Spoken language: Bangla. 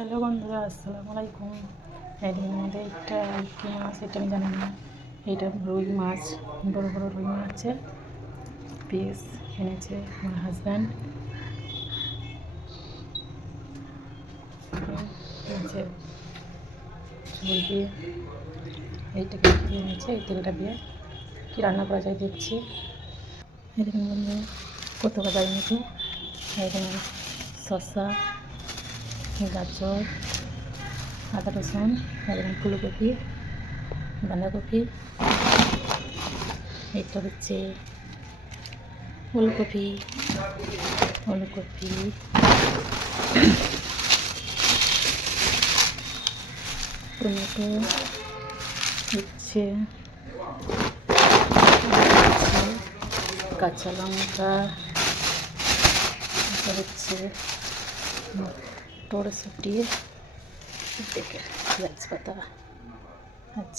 হ্যালো বন্ধুরা, আসসালামু আলাইকুম। এর মধ্যে এটা কী মাছ এটা আমি জানি না। এটা রুই মাছ, বড় বড় রুই মাছের পিস এনেছে আমার হাজব্যান্ড। এনেছে ঝোল দিয়ে, এইটাকে দিয়ে এনেছে। এই তেলটা দিয়ে কী রান্না করা যায় দেখছি। এরকম বন্ধু কত কথা এনেছে। এখানে শসা, গাজর, আদা রসুন, এবং ফুলকপি, বাঁধাকপি, এটা হচ্ছে ফুলকপি, টমেটো, হচ্ছে কাঁচা লঙ্কা, এটা হচ্ছে মটরশুঁটি, পেঁয়াজ পাতা। আচ্ছা।